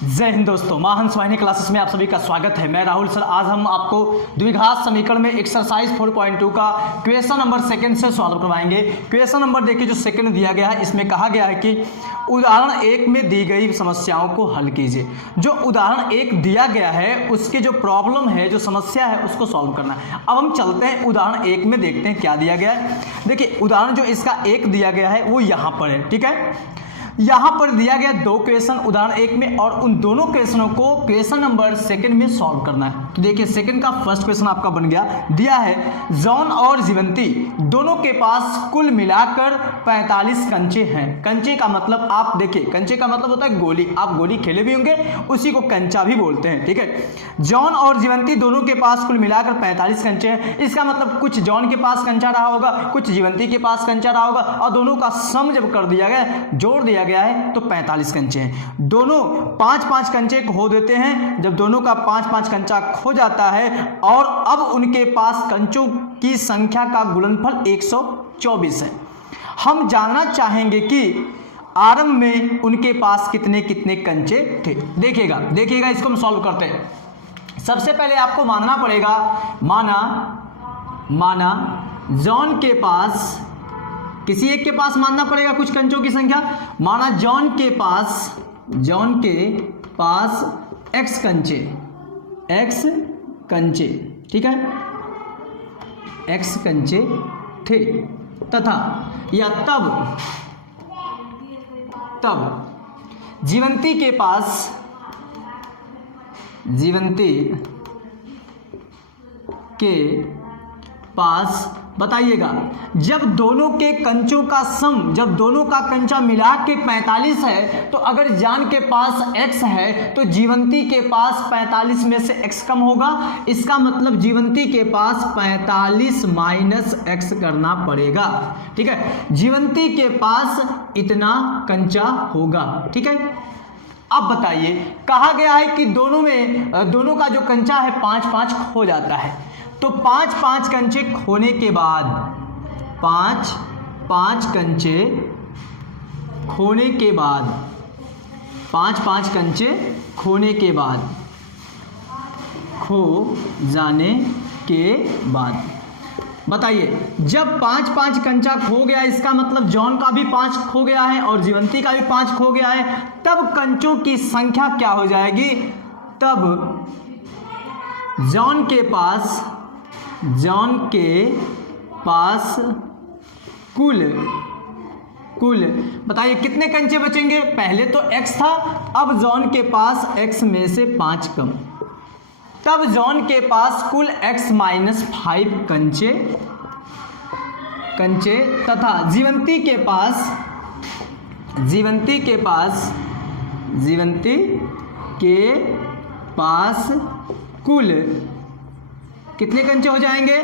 जय हिंद दोस्तों, मां हंस वाहिनी क्लासेस में आप सभी का स्वागत है। मैं राहुल सर। आज हम आपको द्विघात समीकरण में एक्सरसाइज 4.2 का क्वेश्चन नंबर सेकंड से सॉल्व करवाएंगे। क्वेश्चन नंबर देखिए जो सेकंड दिया गया है, इसमें कहा गया है कि उदाहरण एक में दी गई समस्याओं को हल कीजिए। जो उदाहरण एक दिया गया है उसकी जो प्रॉब्लम है, जो समस्या है, उसको सॉल्व करना है। अब हम चलते हैं उदाहरण एक में, देखते हैं क्या दिया गया है। देखिए उदाहरण जो इसका एक दिया गया है वो यहाँ पर है, ठीक है। यहाँ पर दिया गया दो क्वेश्चन उदाहरण एक में, और उन दोनों क्वेश्चनों को क्वेश्चन नंबर सेकंड में सॉल्व करना है। तो देखिए सेकंड का फर्स्ट क्वेश्चन आपका बन गया, दिया है जॉन और जीवंती दोनों के पास कुल मिलाकर 45 कंचे हैं। कंचे का मतलब आप देखिए, कंचे का मतलब होता है गोली। आप गोली खेले भी होंगे, उसी को कंचा भी बोलते हैं, ठीक है। जॉन और जीवंती दोनों के पास कुल मिलाकर 45 कंचे हैं। इसका मतलब कुछ जॉन के पास कंचा रहा होगा, कुछ जीवंती के पास कंचा रहा होगा, और दोनों का सम जब कर दिया गया, जोड़ दिया गया है, तो 45 कंचे हैं। दोनों 5-5 कंचे खो देते हैं। जब दोनों का 5-5 कंचा खो जाता है और अब उनके पास कंचों की संख्या का गुणनफल 124 है। हम जानना चाहेंगे कि आरंभ में उनके पास कितने कितने कंचे थे। देखिएगा इसको हम सॉल्व करते हैं। सबसे पहले आपको मानना पड़ेगा, माना जॉन के पास, किसी एक के पास मानना पड़ेगा कुछ कंचों की संख्या। माना जॉन के पास x कंचे, ठीक है, x कंचे थे, तथा या तब जीवंती के पास बताइएगा जब दोनों के कंचों का सम, जब दोनों का कंचा मिला के 45 है, तो अगर जान के पास x है तो जीवंती के पास 45 में से x कम होगा। इसका मतलब जीवंती के पास 45 माइनस x करना पड़ेगा, ठीक है। जीवंती के पास इतना कंचा होगा, ठीक है। अब बताइए, कहा गया है कि दोनों का जो कंचा है 5-5 खो जाता है, तो 5-5 कंचे खोने के बाद 5-5 कंचे खोने के बाद 5-5 कंचे खोने के बाद, खो जाने के बाद बताइए, जब 5-5 कंचा खो गया, इसका मतलब जॉन का भी 5 खो गया है और जीवंती का भी 5 खो गया है, तब कंचों की संख्या क्या हो जाएगी? तब जॉन के पास कुल बताइए कितने कंचे बचेंगे। पहले तो x था, अब जॉन के पास x में से 5 कम, तब जॉन के पास कुल x माइनस 5 कंचे तथा जीवंती के पास कुल कितने कंचे हो जाएंगे।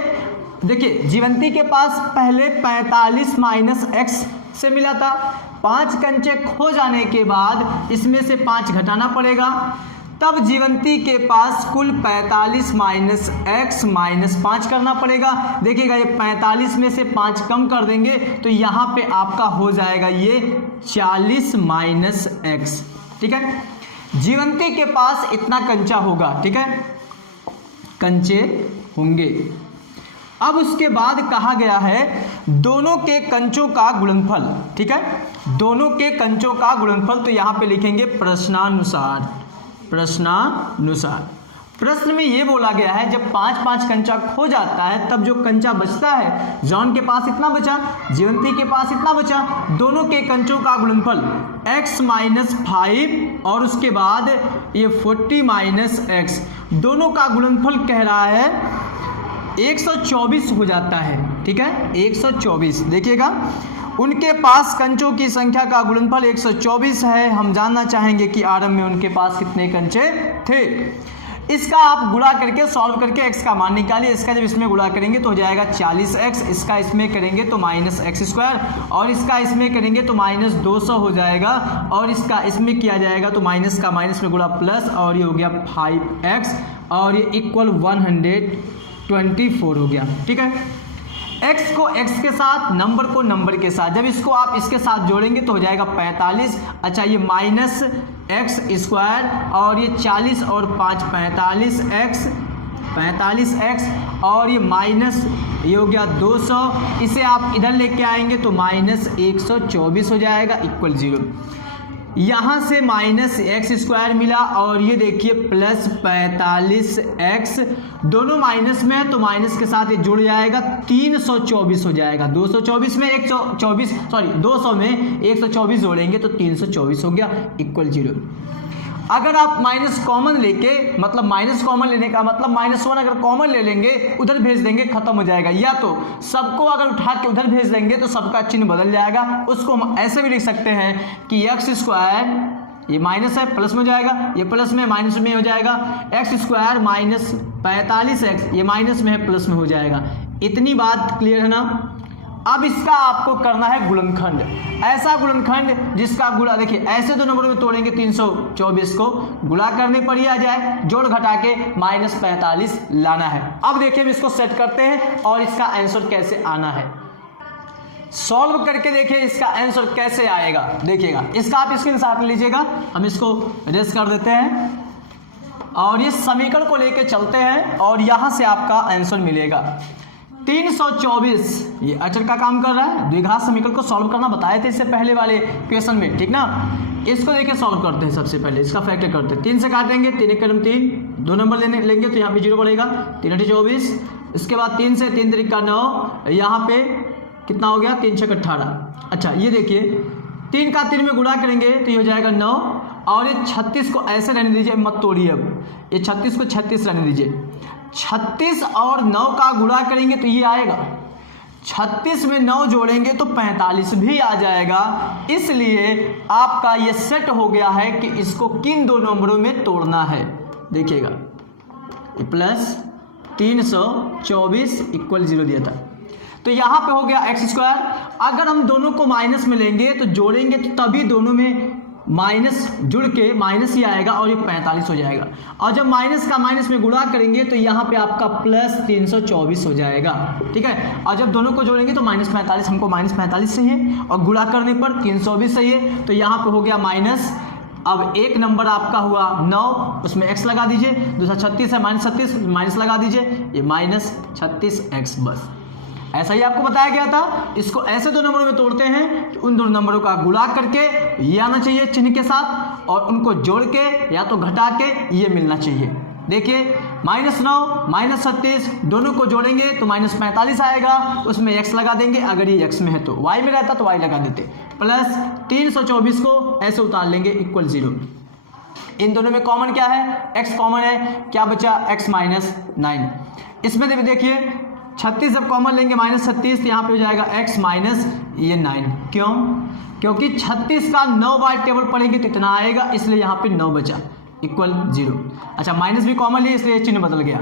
देखिए जीवंती के पास पहले 45 माइनस x से मिला था, 5 कंचे खो जाने के बाद इसमें से 5 घटाना पड़ेगा, तब जीवंती के पास कुल 45 माइनस x माइनस 5 करना पड़ेगा। देखिएगा ये 45 में से 5 कम कर देंगे तो यहाँ पे आपका हो जाएगा ये 40 माइनस x, ठीक है। जीवंती के पास इतना कंचा होगा, ठीक है, कंचे होंगे। अब उसके बाद कहा गया है दोनों के कंचों का गुणनफल, ठीक है, दोनों के कंचों का गुणनफल। तो यहाँ पे लिखेंगे प्रश्नानुसार। प्रश्न में ये बोला गया है जब 5-5 कंचा खो जाता है, तब जो कंचा बचता है, जॉन के पास इतना बचा, जीवंती के पास इतना बचा, दोनों के कंचों का गुणनफल x माइनस 5 और उसके बाद ये 40 माइनस x, दोनों का गुणनफल कह रहा है 124 हो जाता है, ठीक है, 124। देखिएगा उनके पास कंचों की संख्या का गुणनफल 124 है। हम जानना चाहेंगे कि आरंभ में उनके पास कितने कंचे थे। इसका आप गुणा करके सॉल्व करके x का मान निकालिए। इसका जब इसमें गुणा करेंगे तो हो जाएगा 40x, इसका इसमें करेंगे तो माइनस x², और इसका इसमें करेंगे तो माइनस 200 हो जाएगा, और इसका इसमें किया जाएगा तो माइनस का माइनस में गुणा प्लस, और ये हो गया 5x, और ये इक्वल 124 हो गया, ठीक है। x को x के साथ, नंबर को नंबर के साथ, जब इसको आप इसके साथ जोड़ेंगे तो हो जाएगा 45। अच्छा, ये माइनस एक्स स्क्वायर और ये 40 और 5 45 एक्स और ये माइनस ये हो गया 200, इसे आप इधर लेके आएंगे तो माइनस 124 हो जाएगा इक्वल 0। यहाँ से माइनस एक्स स्क्वायर मिला और ये देखिए प्लस 45 एक्स, दोनों माइनस में है तो माइनस के साथ ये जुड़ जाएगा 324 हो जाएगा। 224 में 124 सॉरी 200 में 124 जोड़ेंगे तो 324 हो गया इक्वल 0। अगर आप माइनस कॉमन लेके मतलब माइनस कॉमन लेने का मतलब -1 अगर कॉमन ले लेंगे उधर भेज देंगे खत्म हो जाएगा, या तो सबको अगर उठा के उधर भेज देंगे तो सबका चिन्ह बदल जाएगा। उसको हम ऐसे भी लिख सकते हैं कि एक्स स्क्वायर ये माइनस है प्लस में हो जाएगा, ये प्लस में माइनस में हो जाएगा, एक्स स्क्वायर माइनस 45 एक्स ये माइनस में है प्लस में हो जाएगा। इतनी बात क्लियर है ना। अब इसका आपको करना है गुणनखंड, ऐसा गुणनखंड जिसका गुणा देखिए ऐसे दो नंबरों में तोड़ेंगे 324 को गुणा करने पर ही आ जाए, जोड़ घटा के -45 लाना है। अब देखिए हम इसको सेट करते हैं और इसका आंसर कैसे आना है, सॉल्व करके देखिए इसका आंसर कैसे आएगा। देखिएगा इसका आप स्क्रीनशॉट लीजिएगा, हम इसको रेस कर देते हैं और ये समीकरण को लेके चलते हैं और यहां से आपका आंसर मिलेगा 324। ये अचर का काम कर रहा है, द्विघात समीकरण को सॉल्व करना बताए थे इससे पहले वाले क्वेश्चन में, ठीक ना। इसको देखिए सॉल्व करते हैं, सबसे पहले इसका फैक्टर करते हैं। 3 से काटेंगे, 3 एक कदम 3, 2 नंबर लेंगे तो यहाँ पे 0 बढ़ेगा, 3 × 24। इसके बाद 3 से 3 3 9, यहाँ पे कितना हो गया 3 6 18। अच्छा ये देखिए 3 का 3 में गुणा करेंगे तो ये हो जाएगा 9 और ये 36 को ऐसे रहने दीजिए, मत तोड़िए। अब ये 36 को 36 रहने दीजिए, 36 और 9 का गुणा करेंगे तो ये आएगा, 36 में 9 जोड़ेंगे तो 45 भी आ जाएगा। इसलिए आपका ये सेट हो गया है कि इसको किन दो नंबरों में तोड़ना है। देखिएगा प्लस 324 इक्वल 0 दिया था, तो यहाँ पे हो गया एक्स स्क्वायर। अगर हम दोनों को माइनस में लेंगे तो जोड़ेंगे तो तभी दोनों में माइनस जुड़ के माइनस ही आएगा और ये 45 हो जाएगा। और जब माइनस का माइनस में गुणा करेंगे तो यहाँ पे आपका प्लस 324 हो जाएगा, ठीक है। और जब दोनों को जोड़ेंगे तो -45, हमको -45 चाहिए और गुणा करने पर 324 चाहिए, तो यहाँ पे हो गया माइनस। अब एक नंबर आपका हुआ 9, उसमें x लगा दीजिए, दूसरा 36 है -36 माइनस लगा दीजिए, ये -36x बस। ऐसा ही आपको बताया गया था। इसको ऐसे दो नंबरों में तोड़ते हैं कि उन दो नंबरों का गुणा करके ये आना चाहिए चिन्ह के साथ और उनको जोड़ के या तो घटा के ये मिलना चाहिए। देखिए -9 -36 दोनों को जोड़ेंगे तो -45 आएगा, उसमें x लगा देंगे, अगर ये x में है तो y में रहता तो y लगा देते, प्लस 324 को ऐसे उतार लेंगे इक्वल 0। इन दोनों में कॉमन क्या है, x कॉमन है, क्या बचा x -9। इसमें देखिए 36 जब कॉमन लेंगे -36 तो यहाँ पे हो जाएगा x माइनस ये 9। क्यों? क्योंकि 36 का 9 बार टेबल पढ़ेंगे तो इतना आएगा, इसलिए यहाँ पे 9 बचा इक्वल 0। अच्छा माइनस भी कॉमन लिए इसलिए चिन्ह बदल गया।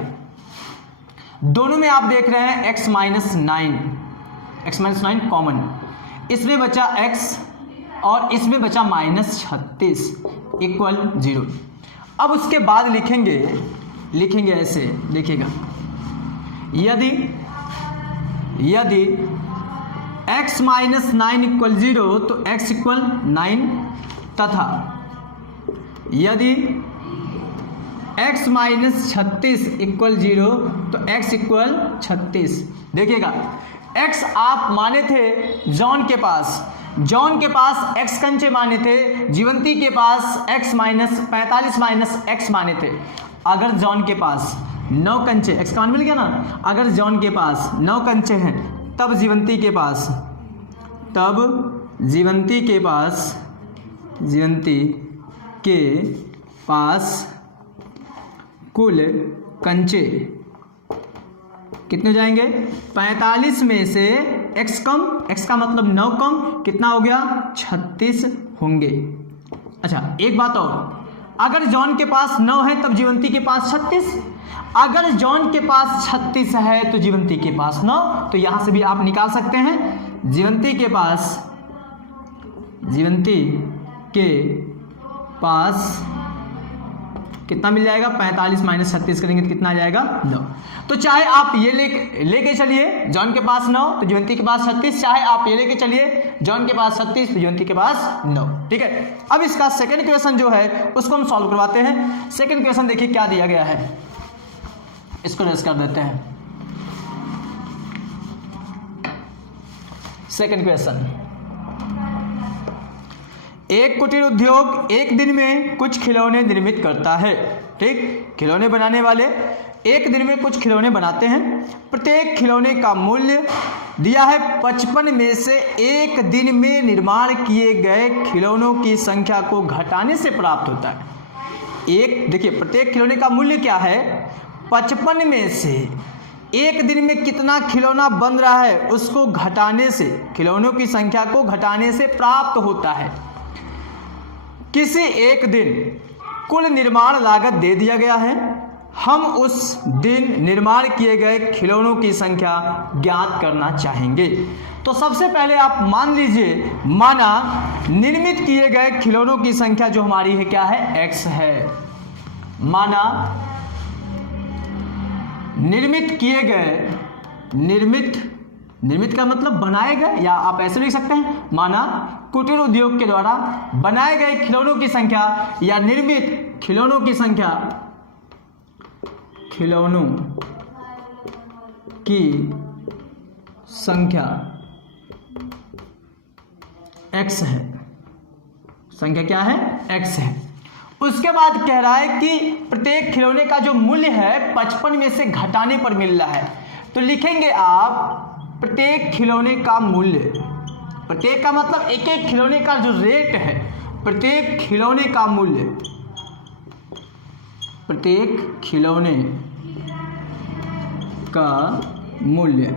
दोनों में आप देख रहे हैं x -9 कॉमन, इसमें बचा x और इसमें बचा -36 इक्वल 0। अब उसके बाद लिखेंगे ऐसे, देखिएगा यदि x -9 इक्वल 0 तो x इक्वल 9 तथा यदि x -36 इक्वल 0 तो x इक्वल 36। देखिएगा x आप माने थे जॉन के पास x कंचे माने थे, जीवंती के पास x -45 x माने थे। अगर जॉन के पास 9 कंचे x का मान मिल गया ना, अगर जॉन के पास 9 कंचे हैं तब जीवंती के पास कुल कंचे कितने हो जाएंगे, 45 में से x कम, x का मतलब 9 कम, कितना हो गया 36 होंगे। अच्छा एक बात और, अगर जॉन के पास 9 है तब जीवंती के पास 36, अगर जॉन के पास 36 है तो जीवंती के पास 9, तो यहां से भी आप निकाल सकते हैं जीवंती के पास कितना मिल जाएगा, 45 माइनस 36 करेंगे तो कितना आ जाएगा 9। तो चाहे आप ये लेके चलिए जॉन के पास 9 तो जयंती के पास 36, चाहे आप ये लेके चलिए जॉन के पास 36 तो जयंती के पास 9। ठीक है, अब इसका सेकंड क्वेश्चन जो है उसको हम सॉल्व करवाते हैं। सेकंड क्वेश्चन देखिए क्या दिया गया है, इसको रेस कर देते हैं। सेकंड क्वेश्चन, एक कुटीर उद्योग एक दिन में कुछ खिलौने निर्मित करता है। ठीक, खिलौने बनाने वाले एक दिन में कुछ खिलौने बनाते हैं। प्रत्येक खिलौने का मूल्य दिया है 55 में से एक दिन में निर्माण किए गए खिलौनों की संख्या को घटाने से प्राप्त होता है। एक देखिए प्रत्येक खिलौने का मूल्य क्या है, 55 में से एक दिन में कितना खिलौना बन रहा है उसको घटाने से, खिलौनों की संख्या को घटाने से प्राप्त होता है। किसी एक दिन कुल निर्माण लागत दे दिया गया है, हम उस दिन निर्माण किए गए खिलौनों की संख्या ज्ञात करना चाहेंगे। तो सबसे पहले आप मान लीजिए, माना निर्मित किए गए खिलौनों की संख्या जो हमारी है क्या है, x है। माना निर्मित किए गए, निर्मित का मतलब बनाए गए, या आप ऐसे लिख सकते हैं, माना कुटीर उद्योग के द्वारा बनाए गए खिलौनों की संख्या या निर्मित खिलौनों की संख्या, खिलौनों की संख्या x है। संख्या क्या है, x है। उसके बाद कह रहा है कि प्रत्येक खिलौने का जो मूल्य है 55 में से घटाने पर मिल रहा है। तो लिखेंगे आप प्रत्येक खिलौने का मूल्य, प्रत्येक का मतलब एक एक खिलौने का जो रेट है, प्रत्येक खिलौने का मूल्य, प्रत्येक खिलौने का मूल्य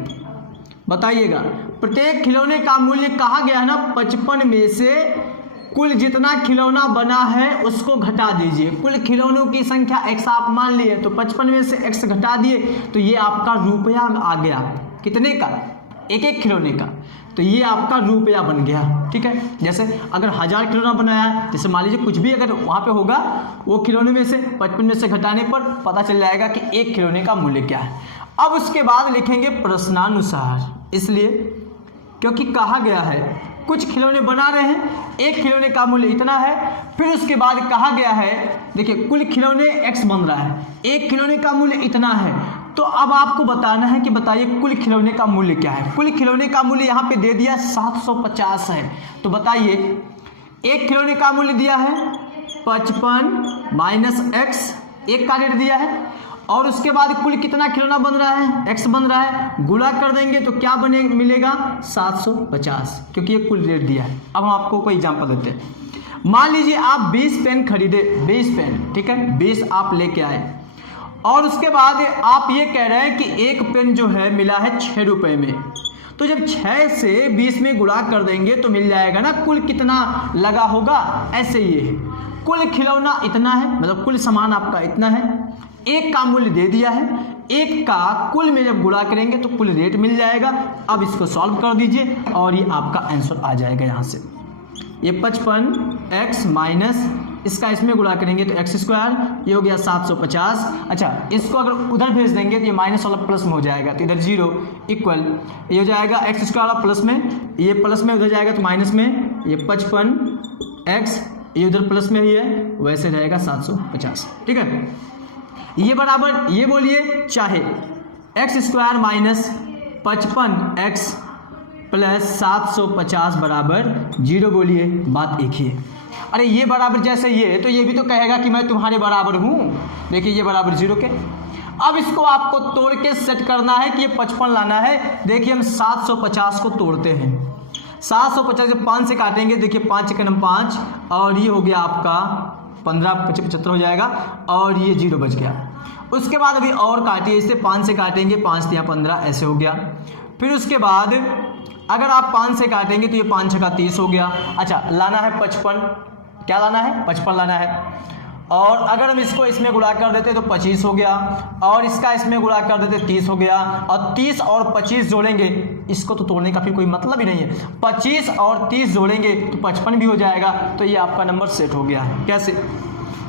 बताइएगा। प्रत्येक खिलौने का मूल्य कहा गया है ना, 55 में से कुल जितना खिलौना बना है उसको घटा दीजिए। कुल खिलौनों की संख्या x आप मान लिए, तो 55 में से x घटा दिए तो ये आपका रुपया आ गया। कितने का, एक एक खिलौने का, तो ये आपका रुपया बन गया। ठीक है, जैसे अगर 1000 खिलौना बनाया, जैसे मान लीजिए कुछ भी अगर वहाँ पे होगा, वो खिलौने में से 55 में से घटाने पर पता चल जाएगा कि एक खिलौने का मूल्य क्या है। अब उसके बाद लिखेंगे प्रश्नानुसार, इसलिए क्योंकि कहा गया है कुछ खिलौने बना रहे हैं, एक खिलौने का मूल्य इतना है। फिर उसके बाद कहा गया है, देखिए कुल खिलौने x बन रहा है, एक खिलौने का मूल्य इतना है। तो अब आपको बताना है कि बताइए कुल खिलौने का मूल्य क्या है। कुल खिलौने का मूल्य यहाँ पे दे दिया 750 है। तो बताइए एक खिलौने का मूल्य दिया है 55 माइनस x, एक का रेट दिया है, और उसके बाद कुल कितना खिलौना बन रहा है, x बन रहा है, गुणा कर देंगे तो क्या बने मिलेगा 750, क्योंकि ये कुल रेट दिया है। अब हम आपको कोई एग्जांपल देते हैं। मान लीजिए आप 20 पेन खरीदे, 20 पेन, ठीक है, 20 आप लेके आए, और उसके बाद आप ये कह रहे हैं कि एक पेन जो है मिला है 6 रुपये में। तो जब 6 से 20 में गुणा कर देंगे तो मिल जाएगा ना कुल कितना लगा होगा। ऐसे ये है, कुल खिलौना इतना है, मतलब कुल सामान आपका इतना है, एक का मूल्य दे दिया है, एक का कुल में जब गुणा करेंगे तो कुल रेट मिल जाएगा। अब इसको सॉल्व कर दीजिए और ये आपका आंसर आ जाएगा। यहाँ से ये 55x माइनस इसका इसमें गुणा करेंगे तो x स्क्वायर, ये हो गया 750। अच्छा, इसको अगर उधर भेज देंगे तो ये माइनस वाला प्लस में हो जाएगा, तो इधर 0 इक्वल ये हो जाएगा x स्क्वायर वाला प्लस में, ये प्लस में उधर जाएगा तो माइनस में, ये 55x ये उधर प्लस में ही है, वैसे रहेगा 750। ठीक है, ये बराबर, ये बोलिए चाहे x square minus 55x plus 750 बराबर 0 बोलिए, बात एक ही है। अरे ये बराबर जैसे ये, तो ये भी तो कहेगा कि मैं तुम्हारे बराबर हूँ। देखिए ये बराबर 0 के। अब इसको आपको तोड़ के सेट करना है कि ये 55 लाना है। देखिए हम 750 को तोड़ते हैं, 750 से 5 से काटेंगे, देखिए 5 के 5, और ये हो गया आपका 15 75 हो जाएगा, और ये 0 बच गया। उसके बाद अभी और काटिए, इससे 5 से काटेंगे, 5 या 15 ऐसे हो गया। फिर उसके बाद अगर आप 5 से काटेंगे तो ये 5 छक्का 30 हो गया। अच्छा, लाना है 55, क्या लाना है 55 लाना है, और अगर हम इसको इसमें गुणा कर देते तो 25 हो गया, और इसका इसमें गुणा कर देते 30 हो गया, और 30 और 25 जोड़ेंगे, इसको तो तोड़ने का फिर कोई मतलब ही नहीं है, 25 और 30 जोड़ेंगे तो 55 भी हो जाएगा। तो ये आपका नंबर सेट हो गया है। कैसे,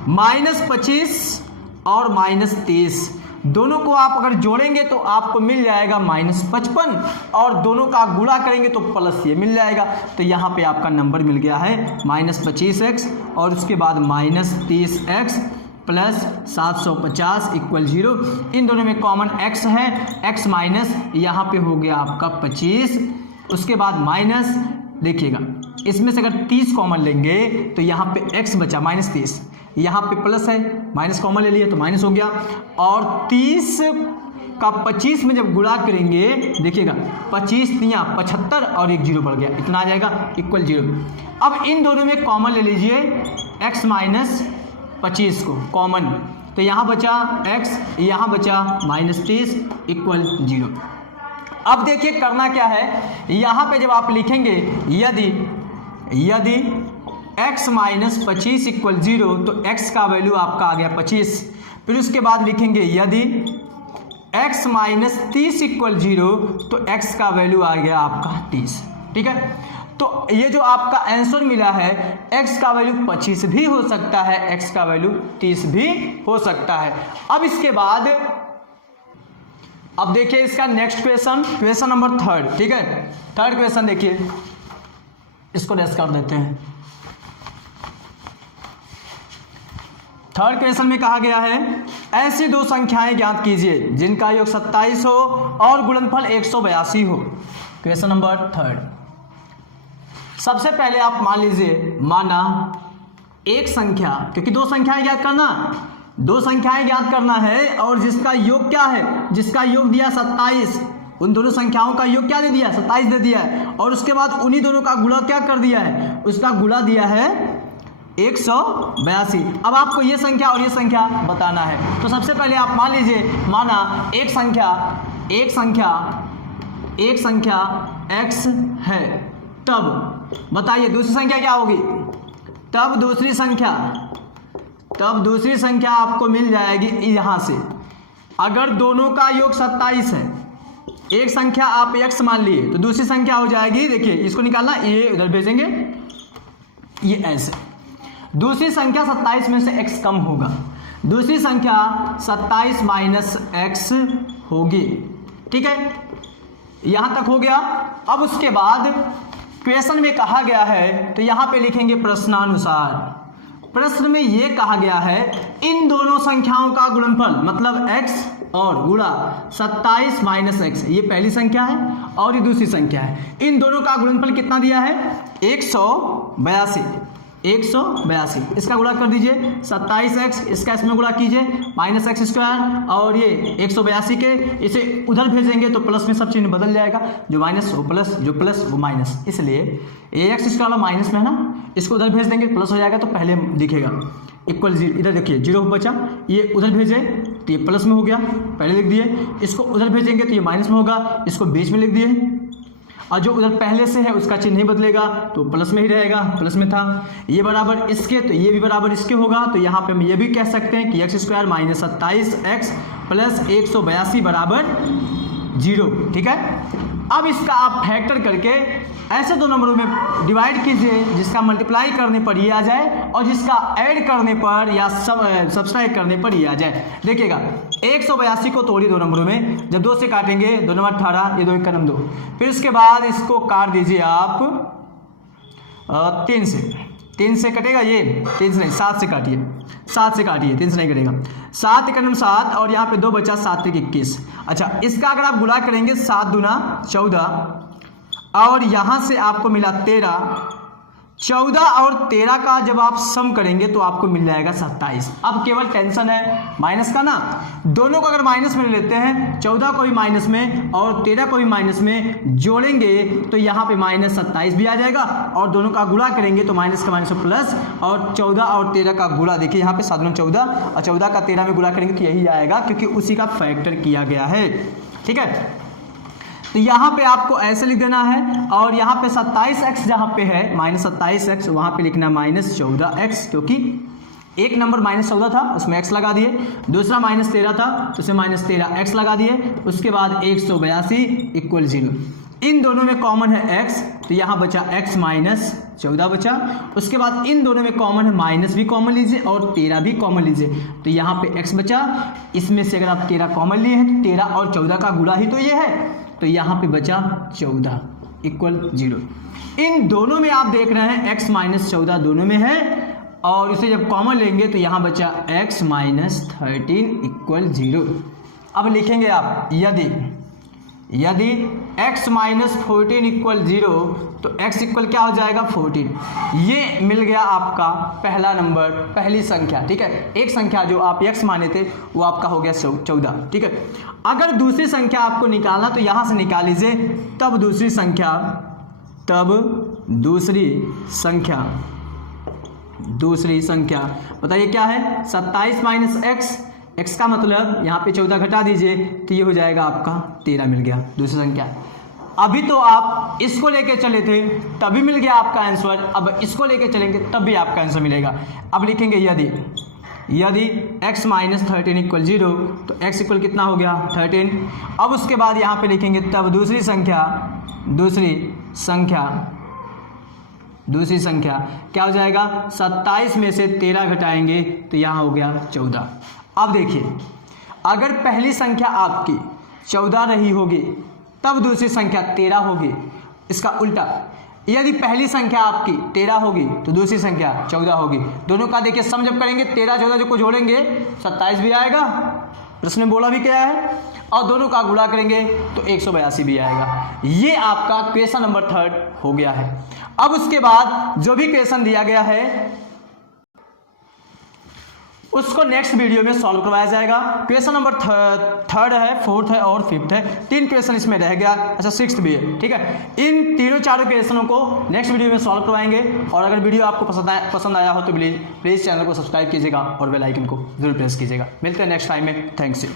-25 और -23 दोनों को आप अगर जोड़ेंगे तो आपको मिल जाएगा -55 और दोनों का गुणा करेंगे तो प्लस ये मिल जाएगा। तो यहाँ पे आपका नंबर मिल गया है -25x और उसके बाद -30x प्लस 750 इक्वल 0। इन दोनों में कॉमन x है, x माइनस यहाँ पे हो गया आपका 25, उसके बाद माइनस देखिएगा इसमें से अगर 30 कॉमन लेंगे तो यहाँ पे x बचा -30, यहाँ पे प्लस है, माइनस कॉमन ले लिए तो माइनस हो गया और 30 का 25 में जब गुणा करेंगे देखिएगा 25 तियाँ 75 और एक 0 बढ़ गया, इतना आ जाएगा इक्वल 0। अब इन दोनों में कॉमन ले लीजिए x माइनस 25 को कॉमन, तो यहाँ बचा x, यहाँ बचा -30 इक्वल 0। अब देखिए करना क्या है, यहाँ पे जब आप लिखेंगे यदि x माइनस 25 इक्वल 0 तो x का वैल्यू आपका आ गया 25। फिर उसके बाद लिखेंगे यदि x माइनस 30 इक्वल 0 तो x का वैल्यू आ गया आपका 30। ठीक है, तो ये जो आपका आंसर मिला है x का वैल्यू 25 भी हो सकता है, x का वैल्यू 30 भी हो सकता है। अब इसके बाद अब देखिए इसका नेक्स्ट क्वेश्चन नंबर 3। ठीक है, थर्ड क्वेश्चन देखिए, इसको रेस कर देते हैं। थर्ड क्वेश्चन में कहा गया है ऐसी दो संख्याएं ज्ञात कीजिए जिनका योग 27 हो और गुणनफल 182 हो। Question number 3। सबसे पहले आप मान लीजिए, माना एक संख्या, क्योंकि दो संख्याएं ज्ञात करना है और जिसका योग क्या है, जिसका योग दिया 27, उन दोनों संख्याओं का योग क्या दे दिया 27 दे दिया है और उसके बाद उन्हीं दोनों का गुणा क्या कर दिया है, उसका गुणा दिया है 182। अब आपको ये संख्या और ये संख्या बताना है। तो सबसे पहले आप मान लीजिए, माना एक संख्या x है, तब बताइए दूसरी संख्या क्या होगी, तब दूसरी संख्या आपको मिल जाएगी यहाँ से। अगर दोनों का योग 27 है, एक संख्या आप x मान लिए तो दूसरी संख्या हो जाएगी, देखिए इसको निकालना, ये उधर भेजेंगे, ये ऐसे। दूसरी संख्या 27 में से x कम होगा, दूसरी संख्या 27 माइनस x होगी। ठीक है, यहाँ तक हो गया। अब उसके बाद क्वेश्चन में कहा गया है, तो यहाँ पे लिखेंगे प्रश्नानुसार। प्रश्न में ये कहा गया है इन दोनों संख्याओं का गुणनफल, मतलब x और गुणा 27 माइनस x, ये पहली संख्या है और ये दूसरी संख्या है, इन दोनों का गुणनफल कितना दिया है 182। इसका गुणा कर दीजिए 27x, इसका इसमें गुणा कीजिए माइनस एक्स स्क्वायर और ये 182 के, इसे उधर भेजेंगे तो प्लस में सब चीज़ बदल जाएगा, जो माइनस वो प्लस, जो प्लस वो माइनस, इसलिए ax स्क्वायर वाला माइनस में है ना, इसको उधर भेज देंगे प्लस हो जाएगा, तो पहले दिखेगा इक्वल 0, इधर देखिए 0 बचा, ये उधर भेजे तो ये प्लस में हो गया, पहले लिख दिए, इसको उधर भेजेंगे तो ये माइनस में होगा, इसको बीच में लिख दिए, और जो उधर पहले से है उसका चिन्ह नहीं बदलेगा तो प्लस में ही रहेगा, प्लस में था, ये बराबर इसके तो ये भी बराबर इसके होगा, तो यहाँ पे हम ये भी कह सकते हैं कि x square minus 27x plus 182 बराबर 0। ठीक है, अब इसका आप फैक्टर करके ऐसे दो नंबरों में डिवाइड कीजिए जिसका मल्टीप्लाई करने पर ये आ जाए और जिसका ऐड करने पर या सब्सट्रैक्ट करने पर ये आ जाए। देखिएगा 182 को तोड़िए दो नंबरों में, जब 2 से काटेंगे 2 नंबर 18, ये 2 1 2, फिर उसके बाद इसको काट दीजिए आप 3 से कटेगा, ये 3 से नहीं 7 से काटिए, 3 से नहीं कटेगा, 7 1 7 और यहाँ पे 2 बचा 7 1 21। अच्छा, इसका अगर आप गुणा करेंगे 7 दूना 14 और यहाँ से आपको मिला 13, 14 और 13 का जब आप सम करेंगे तो आपको मिल जाएगा 27। अब केवल टेंशन है माइनस का ना, दोनों को अगर माइनस में लेते हैं, 14 को भी माइनस में और 13 को भी माइनस में जोड़ेंगे तो यहाँ पे माइनस 27 भी आ जाएगा और दोनों का गुणा करेंगे तो माइनस का माइनस प्लस, और 14 और 13 का गुणा देखिए यहाँ पे 7 गुना 14 और 14 का 13 में गुणा करेंगे तो यही आएगा क्योंकि उसी का फैक्टर किया गया है। ठीक है, तो यहाँ पे आपको ऐसे लिख देना है और यहाँ पे 27x जहाँ पे है माइनस 27x, वहाँ पे लिखना माइनस 14x, क्योंकि एक नंबर माइनस 14 था उसमें x लगा दिए, दूसरा माइनस 13 था तो उसमें माइनस 13x लगा दिए, उसके बाद 182 इक्वल 0। इन दोनों में कॉमन है x, तो यहाँ बचा x माइनस 14 बचा। उसके बाद इन दोनों में कॉमन है, माइनस भी कॉमन लीजिए और 13 भी कॉमन लीजिए, तो यहाँ पे x बचा। इसमें से अगर आप 13 कॉमन लिए हैं तो 13 और 14 का गुणा ही तो ये है, तो यहाँ पे बचा 14 इक्वल 0। इन दोनों में आप देख रहे हैं x माइनस 14 दोनों में है, और इसे जब कॉमन लेंगे तो यहाँ बचा x माइनस 13 इक्वल 0। अब लिखेंगे आप यदि x माइनस 14 इक्वल 0 तो x इक्वल क्या हो जाएगा 14। ये मिल गया आपका पहला नंबर, पहली संख्या, ठीक है। एक संख्या जो आप x माने थे वो आपका हो गया 14, ठीक है। अगर दूसरी संख्या आपको निकालना तो यहाँ से निकाल लीजिए, तब दूसरी संख्या बताइए क्या है, 27 माइनस x का मतलब यहाँ पे 14 घटा दीजिए तो ये हो जाएगा आपका 13 मिल गया दूसरी संख्या। अभी तो आप इसको लेके चले थे तभी मिल गया आपका आंसर, अब इसको लेके चलेंगे तब भी आपका आंसर मिलेगा। अब लिखेंगे यदि x माइनस 13 इक्वल 0 तो x इक्वल कितना हो गया 13। अब उसके बाद यहाँ पे लिखेंगे तब दूसरी संख्या क्या हो जाएगा, 27 में से 13 घटाएंगे तो यहाँ हो गया 14। अब देखिए, अगर पहली संख्या आपकी 14 रही होगी तब दूसरी संख्या 13 होगी, इसका उल्टा। यदि पहली संख्या आपकी 13 होगी तो दूसरी संख्या 14 होगी। दोनों का देखिए सम जब करेंगे 13-14 जो को जोड़ेंगे 27 भी आएगा, प्रश्न में बोला भी क्या है, और दोनों का गुणा करेंगे तो 182 भी आएगा। ये आपका क्वेश्चन नंबर 3 हो गया है। अब उसके बाद जो भी क्वेश्चन दिया गया है उसको नेक्स्ट वीडियो में सॉल्व करवाया जाएगा। क्वेश्चन नंबर 3 है, 4th है और 5th है, 3 क्वेश्चन इसमें रह गया। अच्छा 6th भी है, ठीक है। इन तीनों चारों क्वेश्चनों को नेक्स्ट वीडियो में सॉल्व करवाएंगे। और अगर वीडियो आपको पसंद आया हो तो प्लीज़ चैनल को सब्सक्राइब कीजिएगा और बेल आइकन को जरूर प्रेस कीजिएगा। मिलते हैं नेक्स्ट टाइम में। Thanks you.